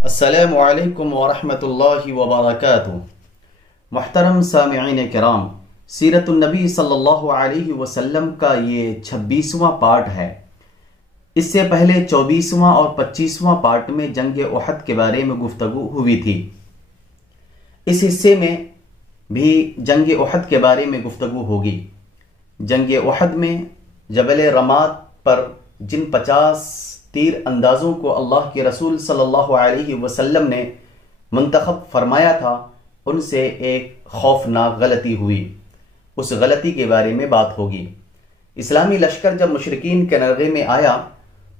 السلام علیکم ورحمۃ اللہ وبرکاتہ۔ محترم سامعین کرام، سیرت النبی صلی اللہ علیہ وسلم کا یہ 26واں پارٹ ہے۔ اس سے پہلے 24واں اور 25واں پارٹ میں جنگ احد کے بارے میں گفتگو ہوئی تھی۔ اس حصے میں بھی جنگ احد کے بارے میں گفتگو ہوگی۔ جنگ احد میں جبل رماد پر جن 50 تیر اندازوں کو اللہ کے رسول صلی اللہ علیہ وسلم نے منتخب فرمایا تھا، ان سے ایک خوفناک غلطی ہوئی۔ اس غلطی کے بارے میں بات ہوگی۔ اسلامی لشکر جب مشرکین کے نرغے میں آیا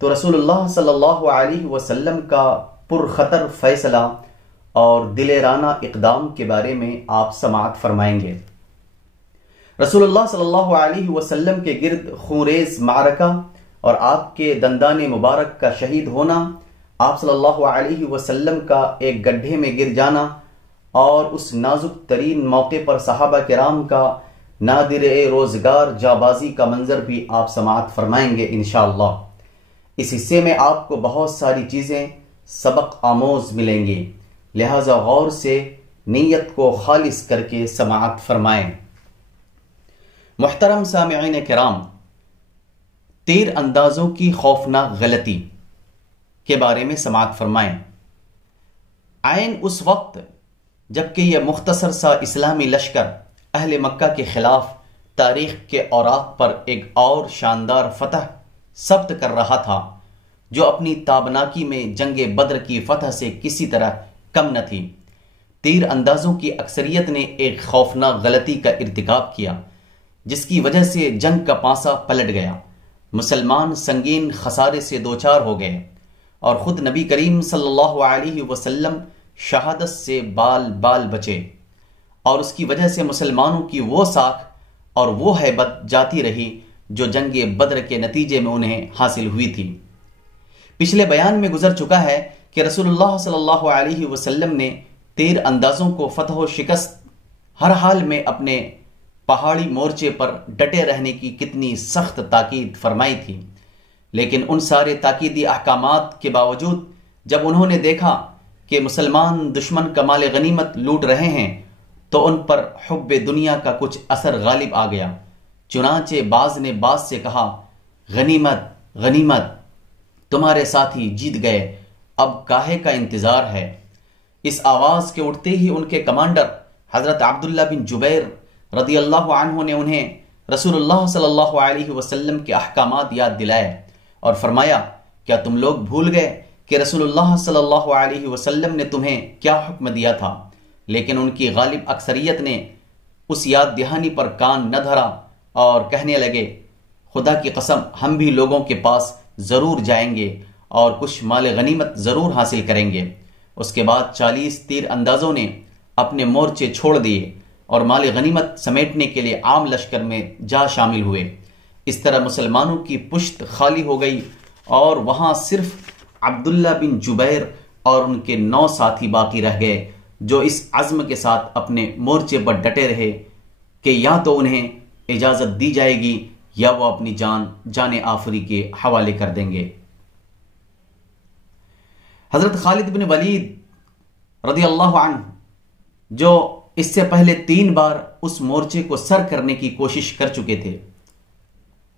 تو رسول اللہ صلی اللہ علیہ وسلم کا پرخطر فیصلہ اور دلیرانہ اقدام کے بارے میں آپ سماعت فرمائیں گے۔ رسول اللہ صلی اللہ علیہ وسلم کے گرد خونریز معرکہ اور آپ کے دندان مبارک کا شہید ہونا، آپ صلی اللہ علیہ وسلم کا ایک گڈھے میں گر جانا اور اس نازک ترین موقع پر صحابہ کرام کا نادر روزگار جابازی کا منظر بھی آپ سماعت فرمائیں گے انشاءاللہ۔ اس حصے میں آپ کو بہت ساری چیزیں سبق آموز ملیں گی، لہذا غور سے نیت کو خالص کر کے سماعت فرمائیں۔ محترم سامعین کرام، تیر اندازوں کی خوفناک غلطی کے بارے میں سماعت فرمائیں۔ عین اس وقت جبکہ یہ مختصر سا اسلامی لشکر اہل مکہ کے خلاف تاریخ کے اوراق پر ایک اور شاندار فتح ثبت کر رہا تھا، جو اپنی تابناکی میں جنگ بدر کی فتح سے کسی طرح کم نہ تھی، تیر اندازوں کی اکثریت نے ایک خوفناک غلطی کا ارتکاب کیا، جس کی وجہ سے جنگ کا پانسا پلٹ گیا۔ مسلمان سنگین خسارے سے دوچار ہو گئے اور خود نبی کریم صلی اللہ علیہ وسلم شہادت سے بال بال بچے، اور اس کی وجہ سے مسلمانوں کی وہ ساکھ اور وہ ہیبت جاتی رہی جو جنگ بدر کے نتیجے میں انہیں حاصل ہوئی تھی۔ پچھلے بیان میں گزر چکا ہے کہ رسول اللہ صلی اللہ علیہ وسلم نے تیر اندازوں کو فتح و شکست ہر حال میں اپنے پہاڑی مورچے پر ڈٹے رہنے کی کتنی سخت تاکید فرمائی تھی، لیکن ان سارے تاکیدی احکامات کے باوجود جب انہوں نے دیکھا کہ مسلمان دشمن کا مال غنیمت لوٹ رہے ہیں تو ان پر حب دنیا کا کچھ اثر غالب آ گیا، چنانچہ بعض نے بعض سے کہا، غنیمت غنیمت، تمہارے ساتھی جیت گئے، اب کاہے کا انتظار ہے۔ اس آواز کے اٹھتے ہی ان کے کمانڈر حضرت عبداللہ بن جبیر رضی اللہ عنہ نے انہیں رسول اللہ صلی اللہ علیہ وسلم کے احکامات یاد دلائے اور فرمایا، کیا تم لوگ بھول گئے کہ رسول اللہ صلی اللہ علیہ وسلم نے تمہیں کیا حکم دیا تھا؟ لیکن ان کی غالب اکثریت نے اس یاد دہانی پر کان نہ دھرا اور کہنے لگے، خدا کی قسم ہم بھی لوگوں کے پاس ضرور جائیں گے اور کچھ مال غنیمت ضرور حاصل کریں گے۔ اس کے بعد 40 تیر اندازوں نے اپنے مورچے چھوڑ دیے اور مال غنیمت سمیٹنے کے لیے عام لشکر میں جا شامل ہوئے۔ اس طرح مسلمانوں کی پشت خالی ہو گئی اور وہاں صرف عبداللہ بن جبیر اور ان کے 9 ساتھی باقی رہ گئے، جو اس عزم کے ساتھ اپنے مورچے پر ڈٹے رہے کہ یا تو انہیں اجازت دی جائے گی یا وہ اپنی جان آفری کے حوالے کر دیں گے۔ حضرت خالد بن ولید رضی اللہ عنہ، جو اس سے پہلے 3 بار اس مورچے کو سر کرنے کی کوشش کر چکے تھے،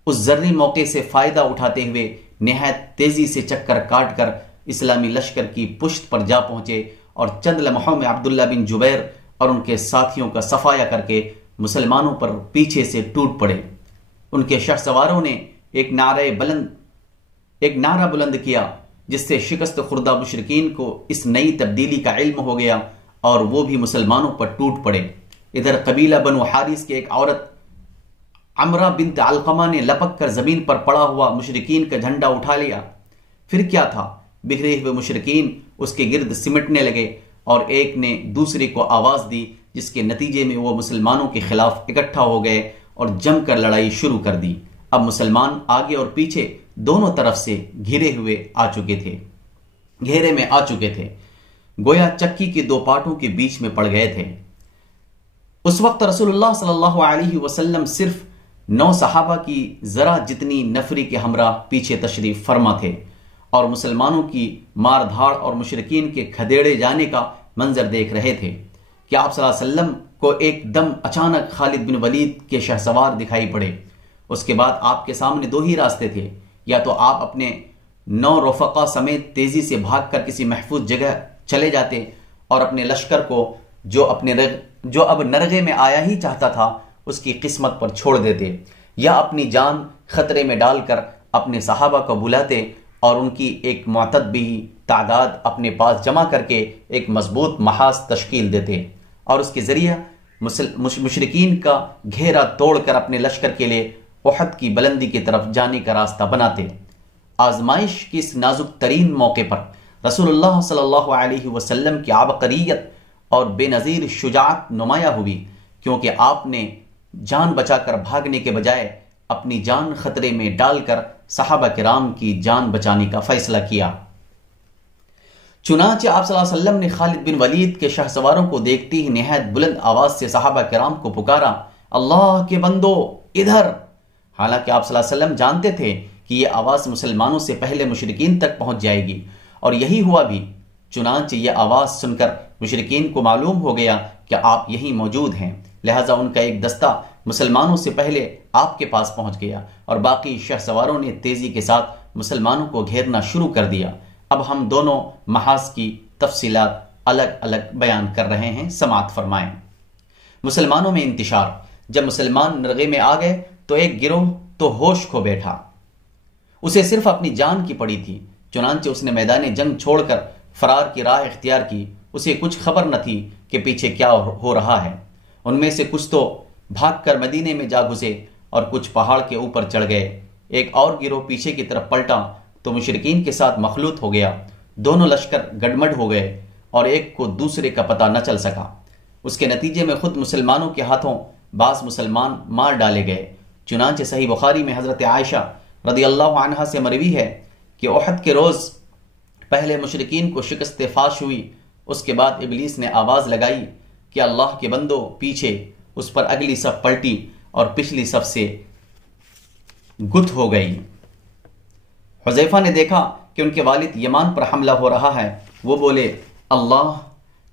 اس زرعی موقع سے فائدہ اٹھاتے ہوئے نہایت تیزی سے چکر کاٹ کر اسلامی لشکر کی پشت پر جا پہنچے اور چند لمحوں میں عبداللہ بن جبیر اور ان کے ساتھیوں کا صفایا کر کے مسلمانوں پر پیچھے سے ٹوٹ پڑے۔ ان کے شہ سواروں نے ایک نعرہ بلند کیا، جس سے شکست خوردہ مشرکین کو اس نئی تبدیلی کا علم ہو گیا اور وہ بھی مسلمانوں پر ٹوٹ پڑے۔ ادھر قبیلہ بنو حارث کی ایک عورت عمرہ بنت علقمہ نے لپک کر زمین پر پڑا ہوا مشرکین کا جھنڈا اٹھا لیا۔ پھر کیا تھا، بکھرے ہوئے مشرکین اس کے گرد سمٹنے لگے اور ایک نے دوسرے کو آواز دی، جس کے نتیجے میں وہ مسلمانوں کے خلاف اکٹھا ہو گئے اور جم کر لڑائی شروع کر دی۔ اب مسلمان آگے اور پیچھے دونوں طرف سے گھیرے میں آ چکے تھے، گویا چکی کے 2 پارٹوں کے بیچ میں پڑ گئے تھے۔ اس وقت رسول اللہ صلی اللہ علیہ وسلم صرف 9 صحابہ کی ذرا جتنی نفری کے ہمراہ پیچھے تشریف فرما تھے اور مسلمانوں کی مار دھاڑ اور مشرکین کے کھدیڑے جانے کا منظر دیکھ رہے تھے کہ آپ صلی اللہ علیہ وسلم کو ایک دم اچانک خالد بن ولید کے شہسوار دکھائی پڑے۔ اس کے بعد آپ کے سامنے دو ہی راستے تھے، یا تو آپ اپنے 9 رفقا سمیت تیزی سے بھاگ کر کسی محفوظ جگہ چلے جاتے اور اپنے لشکر کو جو اب نرغے میں آیا ہی چاہتا تھا اس کی قسمت پر چھوڑ دیتے، یا اپنی جان خطرے میں ڈال کر اپنے صحابہ کو بلاتے اور ان کی ایک معتدی تعداد اپنے پاس جمع کر کے ایک مضبوط محاذ تشکیل دیتے اور اس کے ذریعہ مشرکین کا گھیرا توڑ کر اپنے لشکر کے لیے احد کی بلندی کی طرف جانے کا راستہ بناتے۔ آزمائش کی اس نازک ترین موقع پر رسول اللہ صلی اللہ علیہ وسلم کی عبقریت اور بے نظیر شجاعت نمایاں ہوئی، کیونکہ آپ نے جان بچا کر بھاگنے کے بجائے اپنی جان خطرے میں ڈال کر صحابہ کرام کی جان بچانے کا فیصلہ کیا۔ چنانچہ آپ صلی اللہ علیہ وسلم نے خالد بن ولید کے شہسواروں کو دیکھتے ہی نہایت بلند آواز سے صحابہ کرام کو پکارا، اللہ کے بندو ادھر! حالانکہ آپ صلی اللہ علیہ وسلم جانتے تھے کہ یہ آواز مسلمانوں سے پہلے مشرکین تک پہنچ جائے گی، اور یہی ہوا بھی۔ چنانچہ یہ آواز سن کر مشرکین کو معلوم ہو گیا کہ آپ یہیں موجود ہیں، لہٰذا ان کا ایک دستہ مسلمانوں سے پہلے آپ کے پاس پہنچ گیا اور باقی شہسواروں نے تیزی کے ساتھ مسلمانوں کو گھیرنا شروع کر دیا۔ اب ہم دونوں محاذ کی تفصیلات الگ الگ بیان کر رہے ہیں، سماعت فرمائیں۔ مسلمانوں میں انتشار۔ جب مسلمان نرغے میں آ گئے تو ایک گروہ تو ہوش کھو بیٹھا، اسے صرف اپنی جان کی پڑی تھی، چنانچہ اس نے میدان جنگ چھوڑ کر فرار کی راہ اختیار کی۔ اسے کچھ خبر نہ تھی کہ پیچھے کیا ہو رہا ہے۔ ان میں سے کچھ تو بھاگ کر مدینے میں جا گھسے اور کچھ پہاڑ کے اوپر چڑھ گئے۔ ایک اور گروہ پیچھے کی طرف پلٹا تو مشرکین کے ساتھ مخلوط ہو گیا۔ دونوں لشکر گڈمڈ ہو گئے اور ایک کو دوسرے کا پتہ نہ چل سکا۔ اس کے نتیجے میں خود مسلمانوں کے ہاتھوں بعض مسلمان مار ڈالے گئے۔ چنانچہ صحیح بخاری میں حضرت عائشہ رضی اللہ عنہا سے مروی ہے کہ احد کے روز پہلے مشرکین کو شکست فاش ہوئی، اس کے بعد ابلیس نے آواز لگائی کہ اللہ کے بندو پیچھے۔ اس پر اگلی صف پلٹی اور پچھلی صف سے گت ہو گئی۔ حذیفہ نے دیکھا کہ ان کے والد یمان پر حملہ ہو رہا ہے۔ وہ بولے، اللہ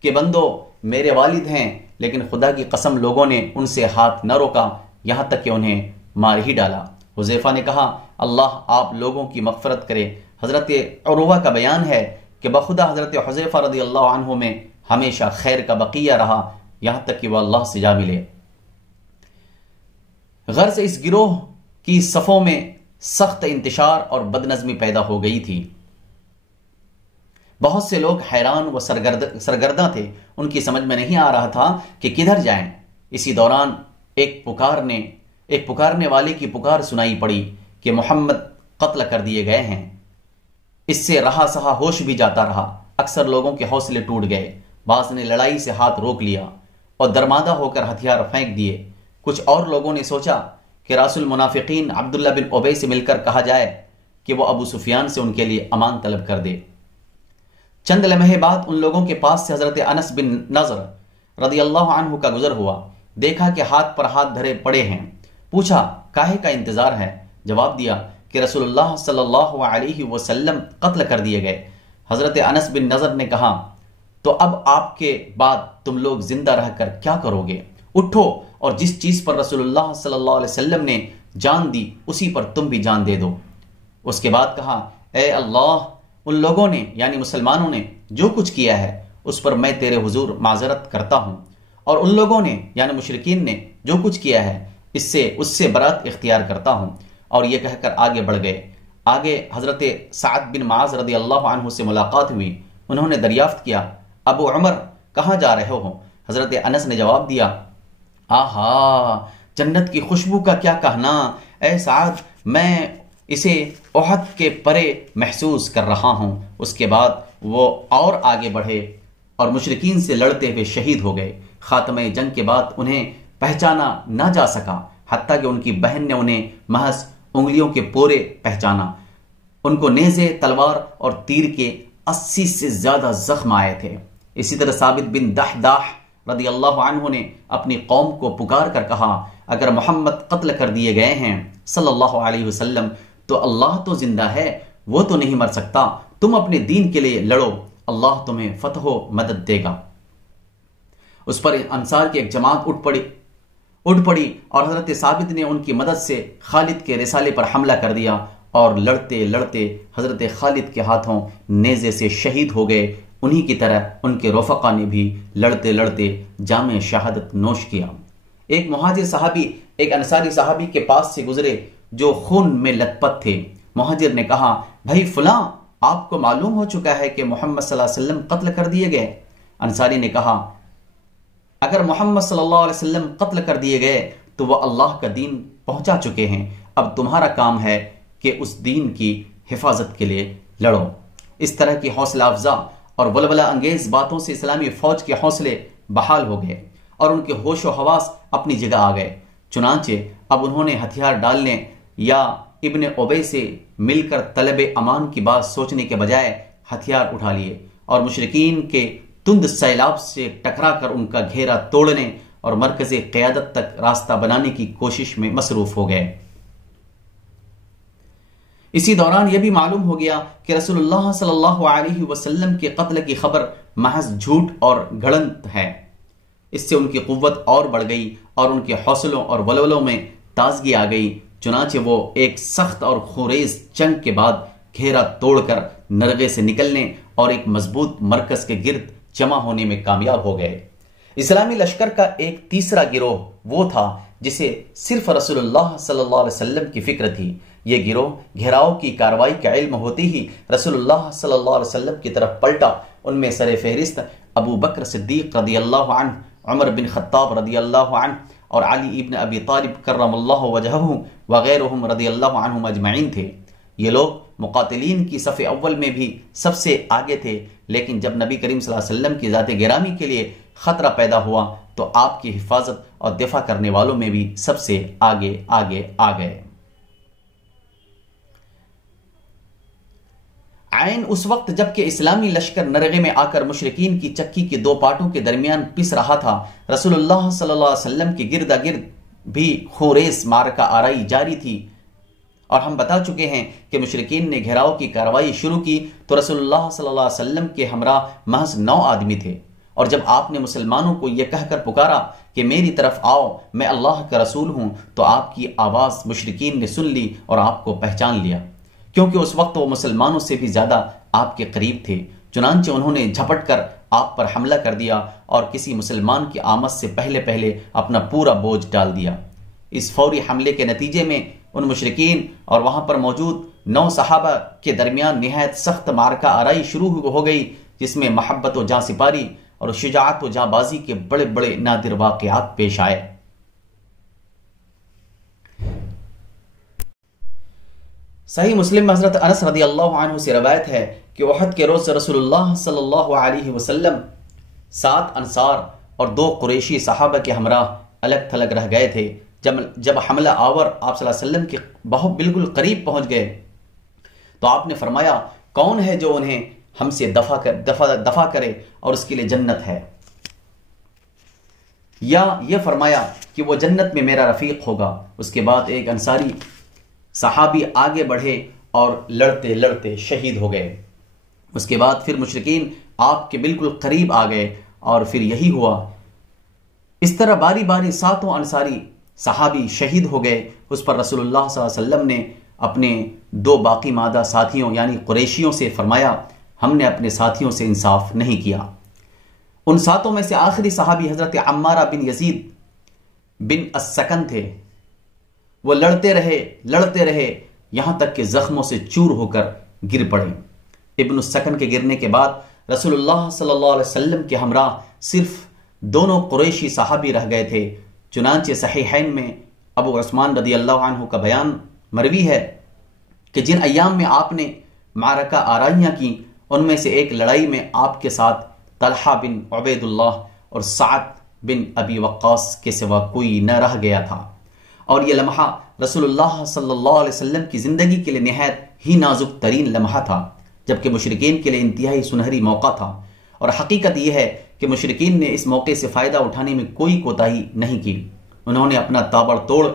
کے بندو میرے والد ہیں، لیکن خدا کی قسم لوگوں نے ان سے ہاتھ نہ روکا، یہاں تک کہ انہیں مار ہی ڈالا۔ حذیفہ نے کہا، اللہ آپ لوگوں کی مغفرت کرے۔ حضرت عروہ کا بیان ہے کہ بخدا حضرت حذیفہ رضی اللہ عنہ میں ہمیشہ خیر کا بقیہ رہا، یہاں تک کہ وہ اللہ سے جا ملے۔ غرض اس گروہ کی صفوں میں سخت انتشار اور بدنظمی پیدا ہو گئی تھی۔ بہت سے لوگ حیران و سرگرداں تھے، ان کی سمجھ میں نہیں آ رہا تھا کہ کدھر جائیں۔ اسی دوران ایک پکارنے والے کی پکار سنائی پڑی کہ محمد قتل کر دیے گئے ہیں۔ اس سے رہا سہا ہوش بھی جاتا رہا۔ اکثر لوگوں کے حوصلے ٹوٹ گئے، بعض نے لڑائی سے ہاتھ روک لیا اور درمادہ ہو کر ہتھیار پھینک دیے۔ کچھ اور لوگوں نے سوچا کہ راس المنافقین عبداللہ بن ابی سے مل کر کہا جائے کہ وہ ابو سفیان سے ان کے لیے امان طلب کر دے۔ چند لمحے بعد ان لوگوں کے پاس سے حضرت انس بن نضر رضی اللہ عنہ کا گزر ہوا۔ دیکھا کہ ہاتھ پر ہاتھ دھرے پڑے ہیں، پوچھا کاہے کا انتظار ہے؟ جواب دیا کہ رسول اللہ صلی اللہ علیہ وسلم قتل کر دیے گئے۔ حضرت انس بن نضر نے کہا، تو اب آپ کے بعد تم لوگ زندہ رہ کر کیا کرو گے؟ اٹھو اور جس چیز پر رسول اللہ صلی اللہ علیہ وسلم نے جان دی اسی پر تم بھی جان دے دو۔ اس کے بعد کہا، اے اللہ، ان لوگوں نے یعنی مسلمانوں نے جو کچھ کیا ہے اس پر میں تیرے حضور معذرت کرتا ہوں، اور ان لوگوں نے یعنی مشرکین نے جو کچھ کیا ہے اس سے برات اختیار کرتا ہوں۔ اور یہ کہہ کر آگے بڑھ گئے۔ آگے حضرت سعد بن معاذ رضی اللہ عنہ سے ملاقات ہوئی۔ انہوں نے دریافت کیا، ابو عمر کہاں جا رہے ہو؟ حضرت انس نے جواب دیا، آہا، جنت کی خوشبو کا کیا کہنا، اے سعد، میں اسے احد کے پرے محسوس کر رہا ہوں۔ اس کے بعد وہ اور آگے بڑھے اور مشرکین سے لڑتے ہوئے شہید ہو گئے۔ خاتمہ جنگ کے بعد انہیں پہچانا نہ جا سکا، حتیٰ کہ ان کی بہن نے انہیں محض انگلیوں کے پورے پہچانا۔ ان کو نیزے، تلوار اور تیر کے 80 سے زیادہ زخم آئے تھے۔ اسی طرح ثابت بن دحداح رضی اللہ عنہ نے اپنی قوم کو پکار کر کہا، اگر محمد قتل کر دیے گئے ہیں صلی اللہ علیہ وسلم تو اللہ تو زندہ ہے، وہ تو نہیں مر سکتا، تم اپنے دین کے لیے لڑو، اللہ تمہیں فتح و مدد دے گا۔ اس پر انصار کی ایک جماعت اٹھ پڑی اور حضرت ثابت نے ان کی مدد سے خالد کے رسالے پر حملہ کر دیا اور لڑتے لڑتے حضرت خالد کے ہاتھوں نیزے سے شہید ہو گئے۔ انہی کی طرح ان کے رفقا نے بھی لڑتے لڑتے جام شہادت نوش کیا۔ ایک مہاجر صحابی ایک انصاری صحابی کے پاس سے گزرے جو خون میں لت پت تھے۔ مہاجر نے کہا، بھائی فلاں، آپ کو معلوم ہو چکا ہے کہ محمد صلی اللہ علیہ وسلم قتل کر دیے گئے؟ انصاری نے کہا، اگر محمد صلی اللہ علیہ وسلم قتل کر دیے گئے تو وہ اللہ کا دین پہنچا چکے ہیں، اب تمہارا کام ہے کہ اس دین کی حفاظت کے لیے لڑو۔ اس طرح کی حوصلہ افزا اور ولولہ انگیز باتوں سے اسلامی فوج کے حوصلے بحال ہو گئے اور ان کے ہوش و حواس اپنی جگہ آ گئے۔ چنانچہ اب انہوں نے ہتھیار ڈالنے یا ابن ابی سے مل کر طلب امان کی بات سوچنے کے بجائے ہتھیار اٹھا لیے اور مشرکین کے تند سیلاب سے ٹکرا کر ان کا گھیرا توڑنے اور مرکز قیادت تک راستہ بنانے کی کوشش میں مصروف ہو گئے۔ اسی دوران یہ بھی معلوم ہو گیا کہ رسول اللہ صلی اللہ علیہ وسلم کے قتل کی خبر محض جھوٹ اور گھڑنت ہے۔ اس سے ان کی قوت اور بڑھ گئی اور ان کے حوصلوں اور ولولوں میں تازگی آ گئی۔ چنانچہ وہ ایک سخت اور خونریز جنگ کے بعد گھیرا توڑ کر نرغے سے نکلنے اور ایک مضبوط مرکز کے گرد جمع ہونے میں کامیاب ہو گئے۔ اسلامی لشکر کا ایک تیسرا گروہ وہ تھا جسے صرف رسول اللہ صلی اللہ علیہ وسلم کی فکر تھی۔ یہ گروہ گھیراؤ کی کارروائی کا علم ہوتے ہی رسول اللہ صلی اللہ علیہ وسلم کی طرف پلٹا۔ ان میں سر فہرست ابو بکر صدیق رضی اللہ عنہ، عمر بن خطاب رضی اللہ عنہ اور علی ابن ابی طالب کرم اللہ وجہہ وغیرہم رضی اللہ عنہم اجمعین تھے۔ یہ لوگ مقاتلین کی صف اول میں بھی سب سے آگے تھے، لیکن جب نبی کریم صلی اللہ علیہ وسلم کی ذات گرامی کے لیے خطرہ پیدا ہوا تو آپ کی حفاظت اور دفاع کرنے والوں میں بھی سب سے آگے آ گئے۔ عین اس وقت جب کہ اسلامی لشکر نرغے میں آ کر مشرکین کی چکی کے دو پارٹوں کے درمیان پس رہا تھا، رسول اللہ صلی اللہ علیہ وسلم کی گرد گرد بھی خونریز معرکہ آرائی جاری تھی۔ اور ہم بتا چکے ہیں کہ مشرکین نے گھیراؤ کی کارروائی شروع کی تو رسول اللہ صلی اللہ علیہ وسلم کے ہمراہ محض 9 آدمی تھے، اور جب آپ نے مسلمانوں کو یہ کہہ کر پکارا کہ میری طرف آؤ، میں اللہ کا رسول ہوں، تو آپ کی آواز مشرکین نے سن لی اور آپ کو پہچان لیا، کیونکہ اس وقت وہ مسلمانوں سے بھی زیادہ آپ کے قریب تھے۔ چنانچہ انہوں نے جھپٹ کر آپ پر حملہ کر دیا اور کسی مسلمان کی آمد سے پہلے اپنا پورا بوجھ ڈال دیا۔ اس فوری حملے کے نتیجے میں ان مشرکین اور وہاں پر موجود 9 صحابہ کے درمیان نہایت سخت معرکہ آرائی شروع ہو گئی، جس میں محبت و جاں سپاری اور شجاعت و جاں بازی کے بڑے بڑے نادر واقعات پیش آئے۔ صحیح مسلم میں حضرت انس رضی اللہ عنہ سے روایت ہے کہ احد کے روز رسول اللہ صلی اللہ علیہ وسلم 7 انصار اور 2 قریشی صحابہ کے ہمراہ الگ تھلگ رہ گئے تھے۔ جب حملہ آور آپ صلی اللہ علیہ وسلم کے بہت بالکل قریب پہنچ گئے تو آپ نے فرمایا، کون ہے جو انہیں ہم سے دفع کرے اور اس کے لیے جنت ہے، یا یہ فرمایا کہ وہ جنت میں میرا رفیق ہوگا۔ اس کے بعد ایک انصاری صحابی آگے بڑھے اور لڑتے لڑتے شہید ہو گئے۔ اس کے بعد پھر مشرکین آپ کے بالکل قریب آ گئے اور پھر یہی ہوا۔ اس طرح باری باری 7 انصاری صحابی شہید ہو گئے۔ اس پر رسول اللہ صلی اللہ علیہ وسلم نے اپنے 2 باقی مادہ ساتھیوں یعنی قریشیوں سے فرمایا، ہم نے اپنے ساتھیوں سے انصاف نہیں کیا۔ ان 7 میں سے آخری صحابی حضرت عمارہ بن یزید بن السکن تھے۔ وہ لڑتے رہے یہاں تک کہ زخموں سے چور ہو کر گر پڑے۔ ابن السکن کے گرنے کے بعد رسول اللہ صلی اللہ علیہ وسلم کے ہمراہ صرف 2 قریشی صحابی رہ گئے تھے۔ چنانچہ صحیحین میں ابو عثمان رضی اللہ عنہ کا بیان مروی ہے کہ جن ایام میں آپ نے معرکہ آرائیاں کی، ان میں سے ایک لڑائی میں آپ کے ساتھ طلحہ بن عبید اللہ اور سعد بن ابی وقاص کے سوا کوئی نہ رہ گیا تھا، اور یہ لمحہ رسول اللہ صلی اللہ علیہ وسلم کی زندگی کے لیے نہایت ہی نازک ترین لمحہ تھا، جبکہ مشرکین کے لیے انتہائی سنہری موقع تھا۔ اور حقیقت یہ ہے کہ مشرکین نے اس موقع سے فائدہ اٹھانے میں کوئی کوتاہی نہیں کی۔ انہوں نے اپنا تابڑ توڑ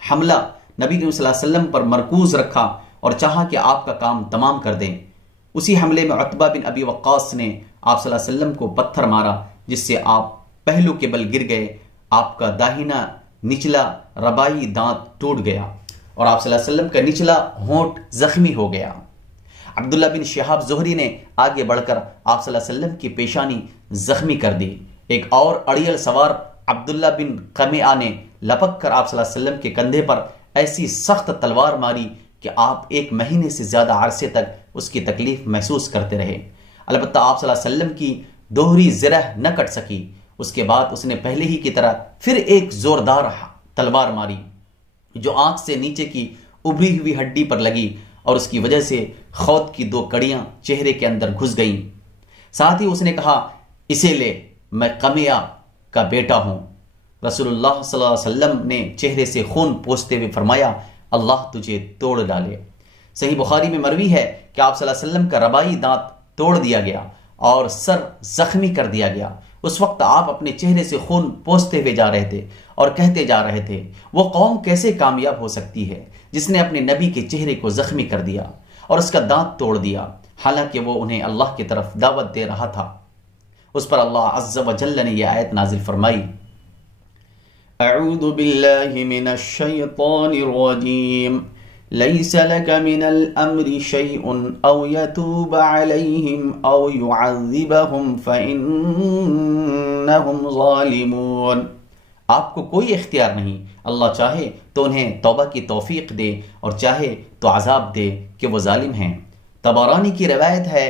حملہ نبی کریم صلی اللہ علیہ وسلم پر مرکوز رکھا اور چاہا کہ آپ کا کام تمام کر دیں۔ اسی حملے میں عتبہ بن ابی وقاص نے آپ صلی اللہ علیہ وسلم کو پتھر مارا، جس سے آپ پہلو کے بل گر گئے، آپ کا داہنا نچلا ربائی دانت ٹوٹ گیا اور آپ صلی اللہ علیہ وسلم کا نچلا ہونٹ زخمی ہو گیا۔ عبداللہ بن شہاب زہری نے آگے بڑھ کر آپ صلی اللہ علیہ وسلم کی پیشانی زخمی کر دی۔ ایک اور اڑیل سوار عبداللہ بن قمیعہ نے لپک کر آپ صلی اللہ علیہ وسلم کے کندھے پر ایسی سخت تلوار ماری کہ آپ 1 مہینے سے زیادہ عرصے تک اس کی تکلیف محسوس کرتے رہے۔ البتہ آپ صلی اللہ علیہ وسلم کی دوہری زرہ نہ کٹ سکی۔ اس کے بعد اس نے پہلے ہی کی طرح پھر ایک زوردار تلوار ماری جو آنکھ سے نیچے کی ابری ہوئی ہڈی پر لگی اور اس کی وجہ سے خود کی 2 کڑیاں چہرے کے اندر گھس گئیں۔ ساتھ ہی اس نے کہا، اسے لے، میں قمیعہ کا بیٹا ہوں۔ رسول اللہ صلی اللہ علیہ وسلم نے چہرے سے خون پوچھتے ہوئے فرمایا، اللہ تجھے توڑ ڈالے۔ صحیح بخاری میں مروی ہے کہ آپ صلی اللہ علیہ وسلم کا ربائی دانت توڑ دیا گیا اور سر زخمی کر دیا گیا۔ اس وقت آپ اپنے چہرے سے خون پوچھتے ہوئے جا رہے تھے اور کہتے جا رہے تھے، وہ قوم کیسے کامیاب ہو سکتی ہے جس نے اپنے نبی کے چہرے کو زخمی کر دیا اور اس کا دانت توڑ دیا، حالانکہ وہ انہیں اللہ کی طرف دعوت دے رہا تھا۔ اس پر اللہ عز و جل نے یہ آیت نازل فرمائی، اعوذ باللہ من الشیطان الرجیم، لیس لک من الامر شیء او یتوب علیہم او یعذبہم فانہم ظالمون۔ آپ کو کوئی اختیار نہیں، اللہ چاہے تو انہیں توبہ کی توفیق دے اور چاہے تو عذاب دے کہ وہ ظالم ہیں۔ طبرانی کی روایت ہے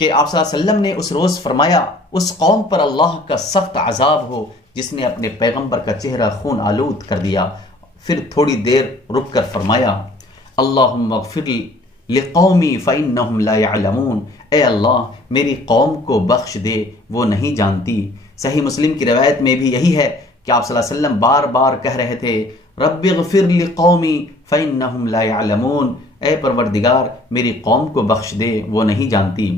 کہ آپ صلی اللہ علیہ وسلم نے اس روز فرمایا، اس قوم پر اللہ کا سخت عذاب ہو جس نے اپنے پیغمبر کا چہرہ خون آلود کر دیا۔ پھر تھوڑی دیر رک کر فرمایا، اللہم اغفر لقومی فإنہم لا يعلمون، اے اللہ میری قوم کو بخش دے، وہ نہیں جانتی۔ صحیح مسلم کی روایت میں بھی یہی ہے کہ آپ صلی اللہ علیہ وسلم بار بار کہہ رہے تھے، رب اغفر لقومی فإنہم لا يعلمون، اے پروردگار میری قوم کو بخش دے، وہ نہیں جانتی۔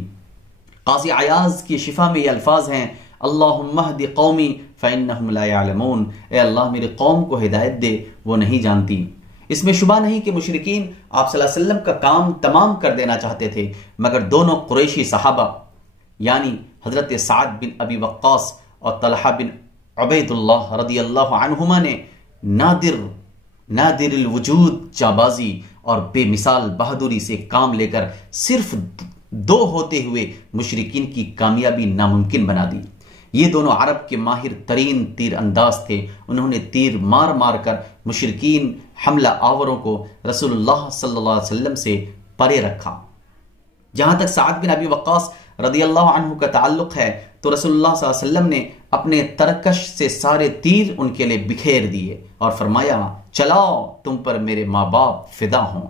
قاضی عیاض کی شفا میں یہ الفاظ ہیں، اللہم اہد قومی فإنہم لا يعلمون، اے اللہ میری قوم کو ہدایت دے، وہ نہیں جانتی۔ اس میں شبہ نہیں کہ مشرکین آپ صلی اللہ علیہ وسلم کا کام تمام کر دینا چاہتے تھے، مگر دونوں قریشی صحابہ یعنی حضرت سعد بن ابی وقاص اور طلحہ بن عبید اللہ رضی اللہ عنہما نے نادر الوجود جانبازی اور بے مثال بہادری سے کام لے کر صرف 2 ہوتے ہوئے مشرکین کی کامیابی ناممکن بنا دی۔ یہ دونوں عرب کے ماہر ترین تیر انداز تھے، انہوں نے تیر مار مار کر مشرکین حملہ آوروں کو رسول اللہ صلی اللہ علیہ وسلم سے پرے رکھا۔ جہاں تک سعد بن ابی وقاص رضی اللہ عنہ کا تعلق ہے تو رسول اللہ صلی اللہ علیہ وسلم نے اپنے ترکش سے سارے تیر ان کے لیے بکھیر دیے اور فرمایا، چلاؤ تم پر میرے ماں باپ فدا ہوں۔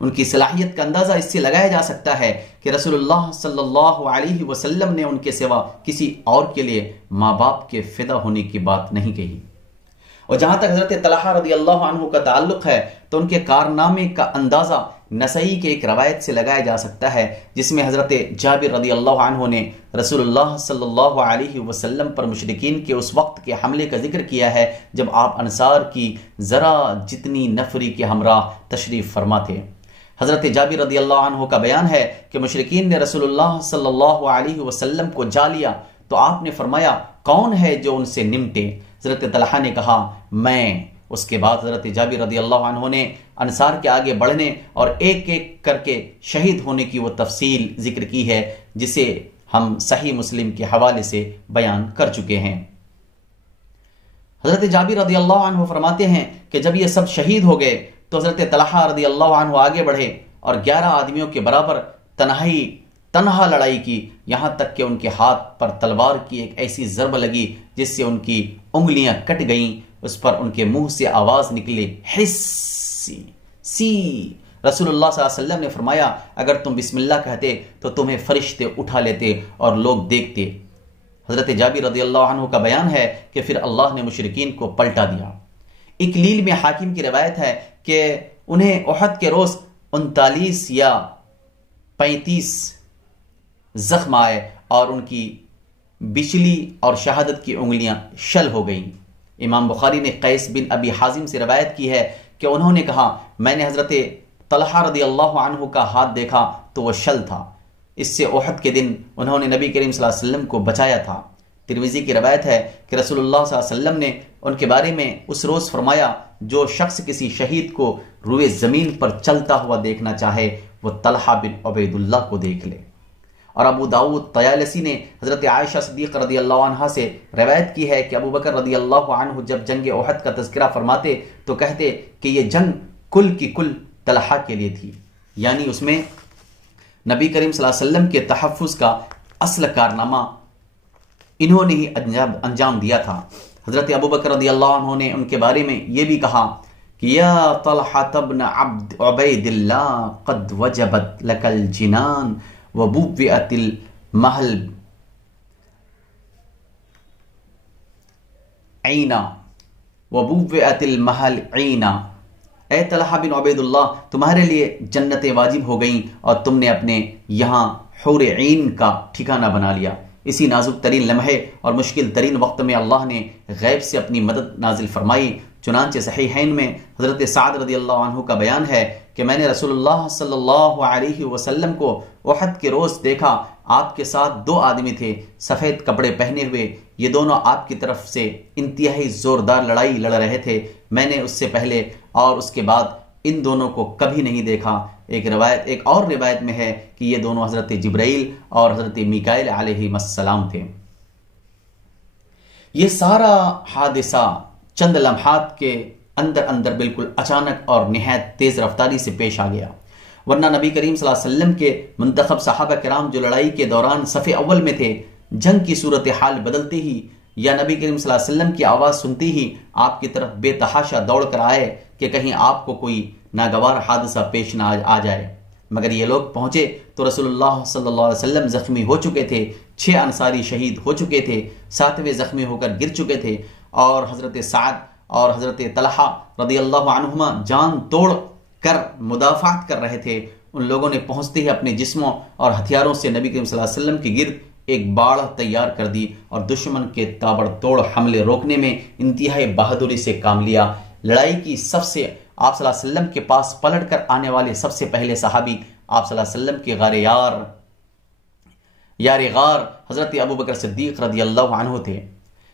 ان کی صلاحیت کا اندازہ اس سے لگایا جا سکتا ہے کہ رسول اللہ صلی اللہ علیہ وسلم نے ان کے سوا کسی اور کے لیے ماں باپ کے فدا ہونے کی بات نہیں کہی۔ اور جہاں تک حضرت طلحہ رضی اللہ عنہ کا تعلق ہے تو ان کے کارنامے کا اندازہ نسائی کے ایک روایت سے لگایا جا سکتا ہے، جس میں حضرت جابر رضی اللہ عنہ نے رسول اللہ صلی اللہ علیہ وسلم پر مشرکین کے اس وقت کے حملے کا ذکر کیا ہے جب آپ انصار کی ذرا جتنی نفری کے ہمراہ تشریف فرما تھے۔ حضرت جابر رضی اللہ عنہ کا بیان ہے کہ مشرکین نے رسول اللہ صلی اللہ علیہ وسلم کو جا لیا تو آپ نے فرمایا، کون ہے جو ان سے نمٹے؟ حضرت طلحہ نے کہا، میں۔ اس کے بعد حضرت جابر رضی اللہ عنہ نے انصار کے آگے بڑھنے اور ایک ایک کر کے شہید ہونے کی وہ تفصیل ذکر کی ہے جسے ہم صحیح مسلم کے حوالے سے بیان کر چکے ہیں۔ حضرت جابر رضی اللہ عنہ فرماتے ہیں کہ جب یہ سب شہید ہو گئے تو حضرت طلحہ رضی اللہ عنہ آگے بڑھے اور 11 آدمیوں کے برابر تنہا لڑائی کی، یہاں تک کہ ان کے ہاتھ پر تلوار کی ایک ایسی ضرب لگی جس سے ان کی انگلیاں کٹ گئیں۔ اس پر ان کے منہ سے آواز نکلی، سی۔ رسول اللہ صلی اللہ علیہ وسلم نے فرمایا، اگر تم بسم اللہ کہتے تو تمہیں فرشتے اٹھا لیتے اور لوگ دیکھتے۔ حضرت جابر رضی اللہ عنہ کا بیان ہے کہ پھر اللہ نے مشرکین کو پلٹا دیا۔ اکلیل میں حاکم کی روایت ہے کہ انہیں احد کے روز 39 یا 35 زخم آئے اور ان کی بچلی اور شہادت کی انگلیاں شل ہو گئیں۔ امام بخاری نے قیس بن ابی حازم سے روایت کی ہے کہ انہوں نے کہا، میں نے حضرت طلحہ رضی اللہ عنہ کا ہاتھ دیکھا تو وہ شل تھا، اس سے احد کے دن انہوں نے نبی کریم صلی اللہ علیہ وسلم کو بچایا تھا۔ ترمذی کی روایت ہے کہ رسول اللہ صلی اللہ علیہ وسلم نے ان کے بارے میں اس روز فرمایا، جو شخص کسی شہید کو روئے زمین پر چلتا ہوا دیکھنا چاہے وہ طلحہ بن عبید اللہ کو دیکھ لے۔ اور ابو داؤد طیالسی نے حضرت عائشہ صدیقہ رضی اللہ عنہا سے روایت کی ہے کہ ابو بکر رضی اللہ عنہ جب جنگ احد کا تذکرہ فرماتے تو کہتے کہ یہ جنگ کل کی کل طلحہ کے لیے تھی، یعنی اس میں نبی کریم صلی اللہ علیہ وسلم کے تحفظ کا اصل کارنامہ انہوں نے ہی انجام دیا تھا۔ حضرت ابو بکر رضی اللہ عنہ نے ان کے بارے میں یہ بھی کہا کہ یا طلحہ ابن عبید اللہ قد وجبت لک الجنان وبوئت المحل عینا وبوئت المحل عینا، اے طلحہ بن عبید اللہ، تمہارے لیے جنتیں واجب ہو گئیں اور تم نے اپنے یہاں حور عین کا ٹھکانہ بنا لیا۔ اسی نازک ترین لمحے اور مشکل ترین وقت میں اللہ نے غیب سے اپنی مدد نازل فرمائی۔ چنانچہ صحیحین میں حضرت سعد رضی اللہ عنہ کا بیان ہے کہ میں نے رسول اللہ صلی اللہ علیہ وسلم کو احد کے روز دیکھا، آپ کے ساتھ دو آدمی تھے سفید کپڑے پہنے ہوئے، یہ دونوں آپ کی طرف سے انتہائی زوردار لڑائی لڑ رہے تھے، میں نے اس سے پہلے اور اس کے بعد ان دونوں کو کبھی نہیں دیکھا۔ ایک اور روایت میں ہے کہ یہ دونوں حضرت جبرائیل اور حضرت میکائیل علیہ السلام تھے۔ یہ سارا حادثہ چند لمحات کے اندر بالکل اچانک اور نہایت تیز رفتاری سے پیش آ گیا، ورنہ نبی کریم صلی اللہ علیہ وسلم کے منتخب صحابہ کرام جو لڑائی کے دوران صف اول میں تھے، جنگ کی صورتحال بدلتے ہی یا نبی کریم صلی اللہ علیہ وسلم کی آواز سنتے ہی آپ کی طرف بے تحاشا دوڑ کر آئے کہ کہیں آپ کو کوئی ناگوار حادثہ پیش نہ آ جائے۔ مگر یہ لوگ پہنچے تو رسول اللہ صلی اللہ علیہ وسلم زخمی ہو چکے تھے، 6 انصاری شہید ہو چکے تھے، 7ویں زخمی ہو کر گر چکے تھے، اور حضرت سعد اور حضرت طلحہ رضی اللہ عنہما جان توڑ کر مدافعت کر رہے تھے۔ ان لوگوں نے پہنچتے ہی اپنے جسموں اور ہتھیاروں سے نبی کریم صلی اللہ علیہ وسلم کے گرد ایک باڑ تیار کر دی اور دشمن کے تابڑ توڑ حملے روکنے میں انتہائی بہادری سے کام لیا۔ لڑائی کی سب سے آپ صلی اللہ علیہ وسلم کے پاس پلٹ کر آنے والے سب سے پہلے صحابی آپ صلی اللہ علیہ وسلم کے یار غار حضرت ابو بکر صدیق رضی اللہ عنہ تھے۔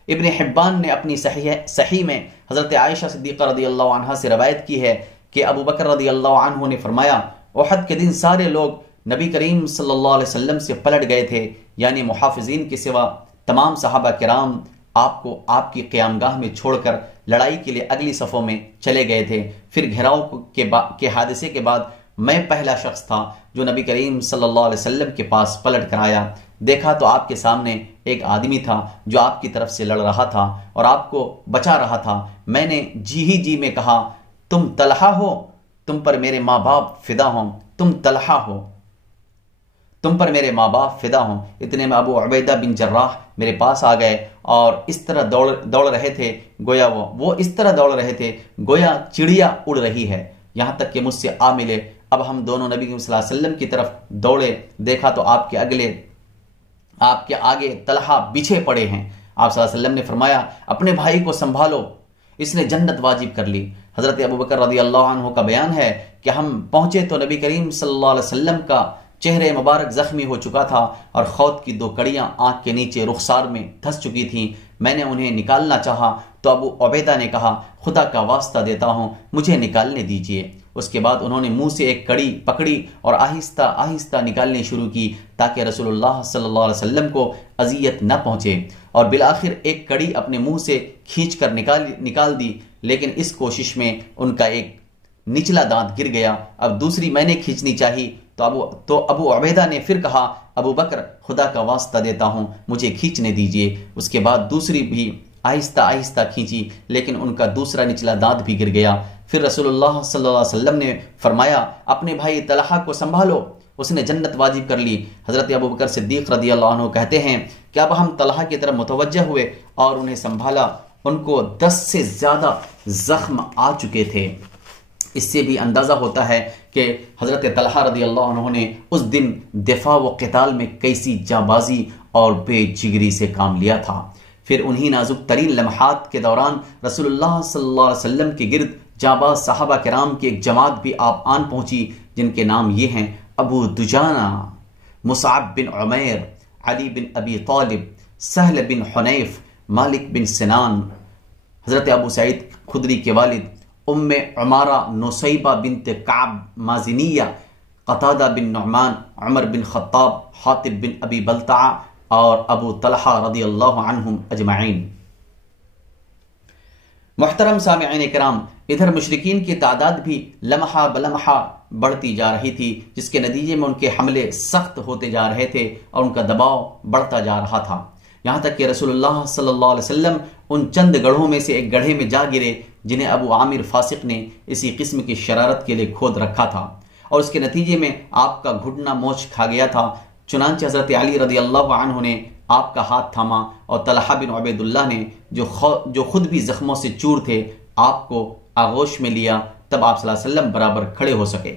ابن حبان نے اپنی صحیح میں حضرت عائشہ صدیقہ رضی اللہ عنہ سے روایت کی ہے کہ ابو بکر رضی اللہ عنہ نے فرمایا، احد کے دن سارے لوگ نبی کریم صلی اللہ علیہ وسلم سے پلٹ گئے تھے، یعنی محافظین کے سوا تمام صحابہ کرام آپ کو آپ کی قیام گاہ میں چھوڑ کر لڑائی کے لیے اگلی صفوں میں چلے گئے تھے۔ پھر گھیراؤ کے حادثے کے بعد میں پہلا شخص تھا جو نبی کریم صلی اللہ علیہ وسلم کے پاس پلٹ کر آیا، دیکھا تو آپ کے سامنے ایک آدمی تھا جو آپ کی طرف سے لڑ رہا تھا اور آپ کو بچا رہا تھا۔ میں نے جی میں کہا، تم طلحہ ہو؟ تم پر میرے ماں باپ فدا ہوں، تم طلحہ ہو، تم پر میرے ماں باپ فدا ہوں۔ اتنے میں ابو عبیدہ بن جراح میرے پاس آ گئے اور اس طرح دوڑ رہے تھے گویا وہ اس طرح دوڑ رہے تھے گویا چڑیا اڑ رہی ہے، یہاں تک کہ مجھ سے آ ملے۔ اب ہم دونوں نبی صلی اللہ علیہ وسلم کی طرف دوڑے، دیکھا تو آپ کے آگے طلحہ بچھے پڑے ہیں۔ آپ صلی اللہ علیہ وسلم نے فرمایا، اپنے بھائی کو سنبھالو، اس نے جنت واجب کر لی۔ حضرت ابو بکر رضی اللہ عنہ کا بیان ہے کہ ہم پہنچے تو نبی کریم صلی اللہ علیہ وسلم کا چہرے مبارک زخمی ہو چکا تھا اور خود کی 2 کڑیاں آنکھ کے نیچے رخسار میں دھس چکی تھیں۔ میں نے انہیں نکالنا چاہا تو ابو عبیدہ نے کہا، خدا کا واسطہ دیتا ہوں مجھے نکالنے دیجیے۔ اس کے بعد انہوں نے منہ سے ایک کڑی پکڑی اور آہستہ آہستہ نکالنی شروع کی تاکہ رسول اللہ صلی اللہ علیہ وسلم کو اذیت نہ پہنچے، اور بالآخر ایک کڑی اپنے منہ سے کھینچ کر نکال دی، لیکن اس کوشش میں ان کا ایک نچلا دانت گر گیا۔ اب دوسری میں نے کھینچنی چاہی تو ابو عبیدہ نے پھر کہا، ابو بکر خدا کا واسطہ دیتا ہوں مجھے کھینچنے دیجیے۔ اس کے بعد دوسری بھی آہستہ آہستہ کھینچی، لیکن ان کا دوسرا نچلا دانت بھی گر گیا۔ پھر رسول اللہ صلی اللہ علیہ وسلم نے فرمایا، اپنے بھائی طلحہ کو سنبھالو، اس نے جنت واجب کر لی۔ حضرت ابو بکر صدیق رضی اللہ عنہ کہتے ہیں کہ اب ہم طلحہ کی طرف متوجہ ہوئے اور انہیں سنبھالا، ان کو 10 سے زیادہ زخم آ چکے تھے۔ اس سے بھی اندازہ ہوتا ہے کہ حضرت طلحہ رضی اللہ عنہ نے اس دن دفاع و قتال میں کیسی جانبازی اور بے جگری سے کام لیا تھا۔ پھر انہی نازک ترین لمحات کے دوران رسول اللہ صلی اللہ علیہ وسلم کے گرد جانباز صحابہ کرام کی ایک جماعت بھی آپ آن پہنچی، جن کے نام یہ ہیں: ابو دجانہ، مصعب بن عمیر، علی بن ابی طالب، سہل بن حنیف، مالک بن سنان، حضرت ابو سعید خدری کے والد، ام عمارہ نصیبہ بنت کعب مازنیہ، قتادہ بن نعمان، عمر بن خطاب، حاطب بن ابی بلتعہ اور ابو طلحہ رضی اللہ عنہم اجمعین۔ محترم سامعین کرام، ادھر مشرکین کی تعداد بھی لمحہ بلمحہ بڑھتی جا رہی تھی، جس کے نتیجے میں ان کے حملے سخت ہوتے جا رہے تھے اور ان کا دباؤ بڑھتا جا رہا تھا، یہاں تک کہ رسول اللہ صلی اللہ علیہ وسلم ان چند گڑھوں میں سے ایک گڑھے میں جا گرے جنہیں ابو عامر فاسق نے اسی قسم کی شرارت کے لیے کھود رکھا تھا، اور اس کے نتیجے میں آپ کا گھٹنا موچ کھا گیا تھا۔ چنانچہ حضرت علی رضی اللہ عنہ نے آپ کا ہاتھ تھاما اور طلحہ بن عبید اللہ نے جو خود بھی زخموں سے چور تھے آپ کو آغوش میں لیا، تب آپ صلی اللہ علیہ وسلم برابر کھڑے ہو سکے۔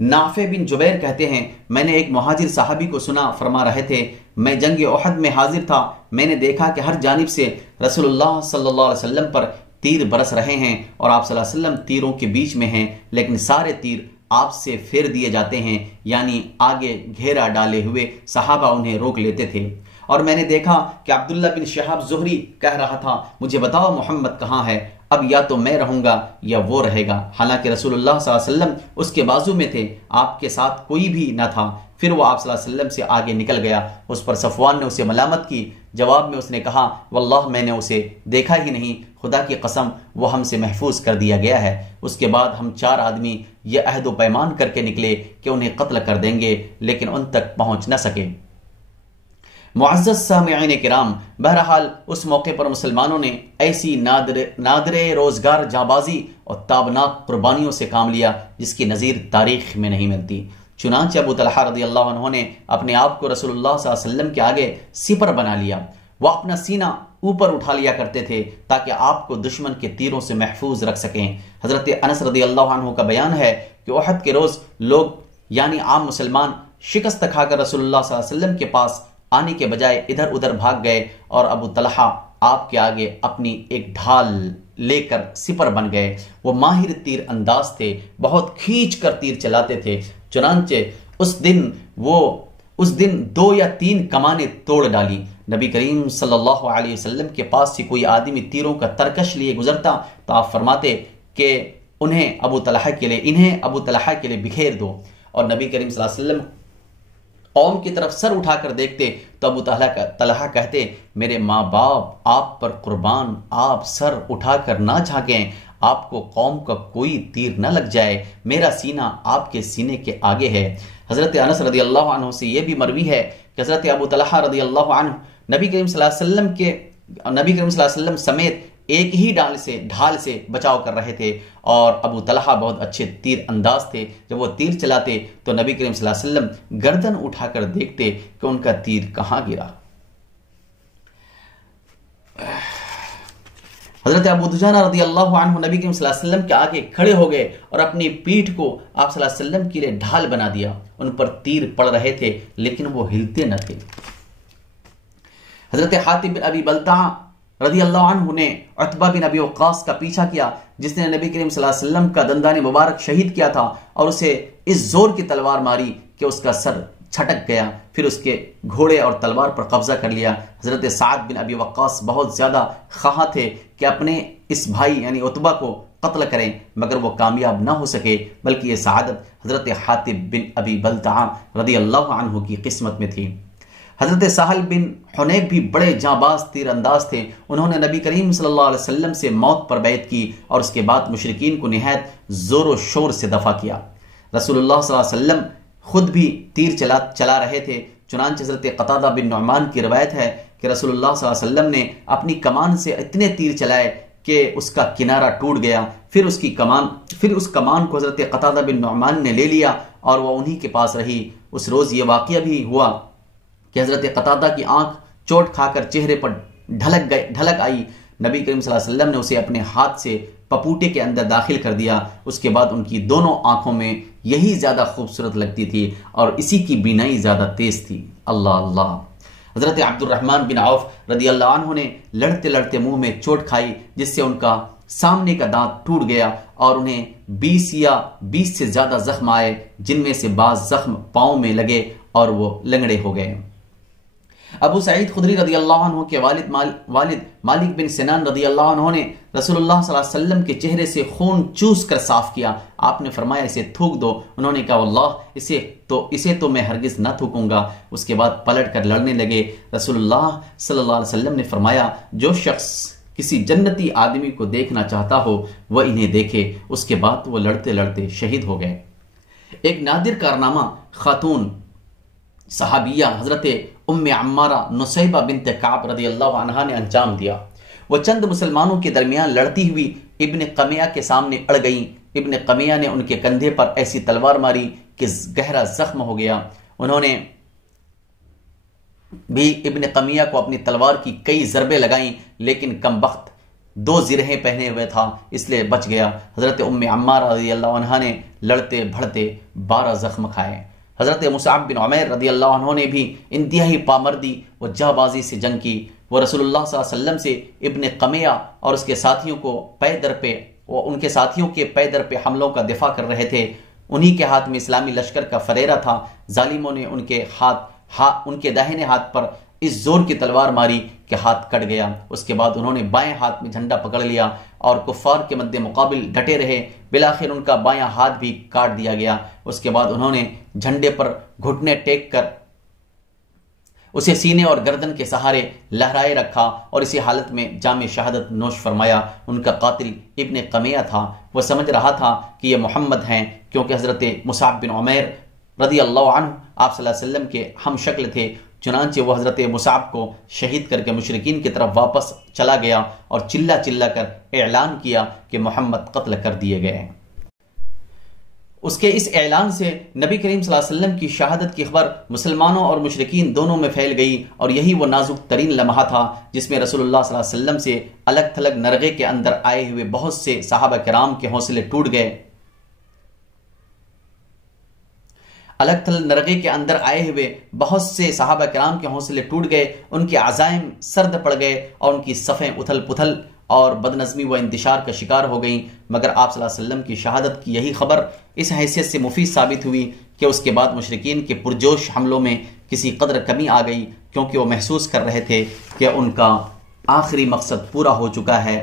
نافع بن جبیر کہتے ہیں، میں نے ایک مہاجر صحابی کو سنا، فرما رہے تھے، میں جنگ احد میں حاضر تھا، میں نے دیکھا کہ ہر جانب سے رسول اللہ صلی اللہ علیہ وسلم پر تیر برس رہے ہیں اور آپ صلی اللہ علیہ وسلم تیروں کے بیچ میں ہیں، لیکن سارے تیر آپ سے پھیر دیے جاتے ہیں، یعنی آگے گھیرا ڈالے ہوئے صحابہ انہیں روک لیتے تھے۔ اور میں نے دیکھا کہ عبداللہ بن شہاب زہری کہہ رہا تھا، مجھے بتاؤ محمد کہاں ہے، اب یا تو میں رہوں گا یا وہ رہے گا، حالانکہ رسول اللہ صلی اللہ علیہ وسلم اس کے بازو میں تھے، آپ کے ساتھ کوئی بھی نہ تھا۔ پھر وہ آپ صلی اللہ علیہ وسلم سے آگے نکل گیا۔ اس پر صفوان نے اسے ملامت کی، جواب میں اس نے کہا، واللہ میں نے اسے دیکھا ہی نہیں، خدا کی قسم وہ ہم سے محفوظ کر دیا گیا ہے۔ اس کے بعد ہم 4 آدمی یہ عہد و پیمان کر کے نکلے کہ انہیں قتل کر دیں گے، لیکن ان تک پہنچ نہ سکے۔ معزز سامعین کرام، بہرحال اس موقع پر مسلمانوں نے ایسی نادر روزگار جانبازی اور تابناک قربانیوں سے کام لیا جس کی نظیر تاریخ میں نہیں ملتی۔ چنانچہ ابو طلحہ رضی اللہ عنہ نے اپنے آپ کو رسول اللہ صلی اللہ علیہ وسلم کے آگے سپر بنا لیا۔ وہ اپنا سینہ اوپر اٹھا لیا کرتے تھے تاکہ آپ کو دشمن کے تیروں سے محفوظ رکھ سکیں۔ حضرت انس رضی اللہ عنہ کا بیان ہے کہ احد کے روز لوگ یعنی عام مسلمان شکست کھا کر رسول اللہ صلی اللہ علیہ وسلم کے پاس آنے کے بجائے ادھر ادھر بھاگ گئے اور ابو طلحہ آپ کے آگے اپنی ایک ڈھال لے کر سپر بن گئے۔ وہ ماہر تیر انداز تھے، بہت کھینچ کر تیر چلاتے تھے، چنانچہ اس دن 2 یا 3 کمانیں توڑ ڈالی۔ نبی کریم صلی اللہ علیہ وسلم کے پاس سے کوئی آدمی تیروں کا ترکش لیے گزرتا تو آپ فرماتے کہ انہیں ابو طلحہ کے لیے بکھیر دو، اور نبی کریم صلی اللہ علیہ وسلم قوم کی طرف سر اٹھا کر دیکھتے تو ابو طلحہ کہتے، میرے ماں باپ آپ پر قربان، آپ سر اٹھا کر نہ جھانکیں، آپ کو قوم کا کوئی تیر نہ لگ جائے، میرا سینہ آپ کے سینے کے آگے ہے۔ حضرت انس رضی اللہ عنہ سے یہ بھی مروی ہے کہ حضرت ابو طلحہ رضی اللہ عنہ نبی کریم صلی اللہ علیہ وسلم سمیت ایک ہی ڈھال سے بچاؤ کر رہے تھے، اور ابو طلحہ بہت اچھے تیر انداز تھے۔ جب وہ تیر چلاتے تو نبی کریم صلی اللہ علیہ وسلم گردن اٹھا کر دیکھتے کہ ان کا تیر کہاں گرا۔ حضرت ابو دجانہ رضی اللہ عنہ نبی کریم صلی اللہ علیہ وسلم کے آگے کھڑے ہو گئے اور اپنی پیٹھ کو آپ صلی اللہ علیہ وسلم کے لیے ڈھال بنا دیا۔ ان پر تیر پڑ رہے تھے لیکن وہ ہلتے نہ تھے۔ حضرت حاطب بن ابی بلتعہ رضی اللہ عنہ نے عتبہ بن ابی وقاص کا پیچھا کیا، جس نے نبی کریم صلی اللہ علیہ وسلم کا دندان مبارک شہید کیا تھا، اور اسے اس زور کی تلوار ماری کہ اس کا سر چھٹک گیا، پھر اس کے گھوڑے اور تلوار پر قبضہ کر لیا۔ حضرت سعد بن ابی وقاص بہت زیادہ خواہاں تھے کہ اپنے اس بھائی یعنی عتبہ کو قتل کریں، مگر وہ کامیاب نہ ہو سکے، بلکہ یہ سعادت حضرت حاطب بن ابی بلتعہ رضی اللہ عنہ کی قسمت میں تھی۔ حضرت سہل بن حنیف بھی بڑے جانباز تیر انداز تھے، انہوں نے نبی کریم صلی اللہ علیہ وسلم سے موت پر بیعت کی اور اس کے بعد مشرکین کو نہایت زور و شور سے دفع کیا۔ رسول اللہ صلی اللہ علیہ وسلم خود بھی تیر چلا رہے تھے، چنانچہ حضرت قتادہ بن نعمان کی روایت ہے کہ رسول اللہ صلی اللہ علیہ وسلم نے اپنی کمان سے اتنے تیر چلائے کہ اس کا کنارہ ٹوٹ گیا، پھر اس کمان کو حضرت قتادہ بن نعمان نے لے لیا اور وہ انہی کے پاس رہی۔ اس روز یہ واقعہ بھی ہوا کہ حضرت قتادہ کی آنکھ چوٹ کھا کر چہرے پر ڈھلک آئی، نبی کریم صلی اللہ علیہ وسلم نے اسے اپنے ہاتھ سے پپوٹے کے اندر داخل کر دیا۔ اس کے بعد ان کی دونوں آنکھوں میں یہی زیادہ خوبصورت لگتی تھی اور اسی کی بینائی زیادہ تیز تھی۔ اللہ اللہ۔ حضرت عبد الرحمن بن عوف رضی اللہ عنہ نے لڑتے لڑتے منہ میں چوٹ کھائی، جس سے ان کا سامنے کا دانت ٹوٹ گیا اور انہیں 20 سے زیادہ زخم آئے، جن میں سے بعض زخم پاؤں میں لگے اور وہ لنگڑے ہو گئے۔ ابو سعید خدری رضی اللہ عنہ کے والد مالک بن سنان رضی اللہ عنہ نے رسول اللہ صلی اللہ علیہ وسلم کے چہرے سے خون چوس کر صاف کیا۔ آپ نے فرمایا اسے تھوک دو۔ انہوں نے کہا واللہ اسے تو میں ہرگز نہ تھوکوں گا۔ اس کے بعد پلٹ کر لڑنے لگے۔ رسول اللہ صلی اللہ علیہ وسلم نے فرمایا جو شخص کسی جنتی آدمی کو دیکھنا چاہتا ہو وہ انہیں دیکھے۔ اس کے بعد وہ لڑتے لڑتے شہید ہو گئے۔ ایک نادر کارنامہ خاتون صحابیہ حضرت ام عمارہ نصیبہ بنت کعب رضی اللہ عنہا نے انجام دیا۔ وہ چند مسلمانوں کے درمیان لڑتی ہوئی ابن قمیہ کے سامنے اڑ گئیں۔ ابن قمیہ نے ان کے کندھے پر ایسی تلوار ماری کہ گہرا زخم ہو گیا۔ انہوں نے بھی ابن قمیہ کو اپنی تلوار کی کئی ضربیں لگائیں، لیکن کم بخت 2 زرہیں پہنے ہوئے تھا اس لیے بچ گیا۔ حضرت ام عمارہ رضی اللہ عنہا نے لڑتے بھڑتے 12 زخم کھائے۔ حضرت مصعب بن عمیر رضی اللہ عنہ نے بھی انتہائی پامردی و جاں بازی سے جنگ کی۔ وہ رسول اللہ صلی اللہ علیہ وسلم سے ابن قمیہ اور اس کے ساتھیوں کے ساتھیوں کے پے در پہ حملوں کا دفاع کر رہے تھے۔ انہی کے ہاتھ میں اسلامی لشکر کا فریرہ تھا۔ ظالموں نے ان کے داہنے ہاتھ پر اس زور کی تلوار ماری کہ ہاتھ کٹ گیا۔ اس کے بعد انہوں نے بائیں ہاتھ میں جھنڈا پکڑ لیا اور کفار کے مد مقابل ڈٹے رہے۔ بالآخر ان کا بایاں ہاتھ بھی کاٹ دیا گیا۔ اس کے بعد انہوں نے جھنڈے پر گھٹنے ٹیک کر اسے سینے اور گردن کے سہارے لہرائے رکھا اور اسی حالت میں جام شہادت نوش فرمایا۔ ان کا قاتل ابن قمیہ تھا۔ وہ سمجھ رہا تھا کہ یہ محمد ہیں، کیونکہ حضرت مصعب بن عمیر رضی اللہ عنہ آپ صلی اللہ علیہ وسلم کے ہم شکل تھے۔ چنانچہ وہ حضرت مصعب کو شہید کر کے مشرکین کی طرف واپس چلا گیا اور چلا کر اعلان کیا کہ محمد قتل کر دیے گئے۔ اس کے اس اعلان سے نبی کریم صلی اللہ علیہ وسلم کی شہادت کی خبر مسلمانوں اور مشرکین دونوں میں پھیل گئی، اور یہی وہ نازک ترین لمحہ تھا جس میں رسول اللہ صلی اللہ علیہ وسلم سے الگ تھلگ نرغے کے اندر آئے ہوئے بہت سے صحابہ کرام کے حوصلے ٹوٹ گئے۔ الگ تھلگ نرغے کے اندر آئے ہوئے بہت سے صحابہ کرام کے حوصلے ٹوٹ گئے، ان کے عزائم سرد پڑ گئے اور ان کی صفیں اتھل پتھل اور بدنظمی و انتشار کا شکار ہو گئیں۔ مگر آپ صلی اللہ علیہ وسلم کی شہادت کی یہی خبر اس حیثیت سے مفید ثابت ہوئی کہ اس کے بعد مشرکین کے پرجوش حملوں میں کسی قدر کمی آ گئی، کیونکہ وہ محسوس کر رہے تھے کہ ان کا آخری مقصد پورا ہو چکا ہے۔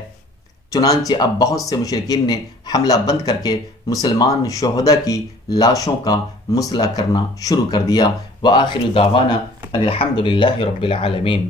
چنانچہ اب بہت سے مشرکین نے حملہ بند کر کے مسلمان شہداء کی لاشوں کا مسئلہ کرنا شروع کر دیا۔ وآخر دعوانا الحمد للہ رب العالمین۔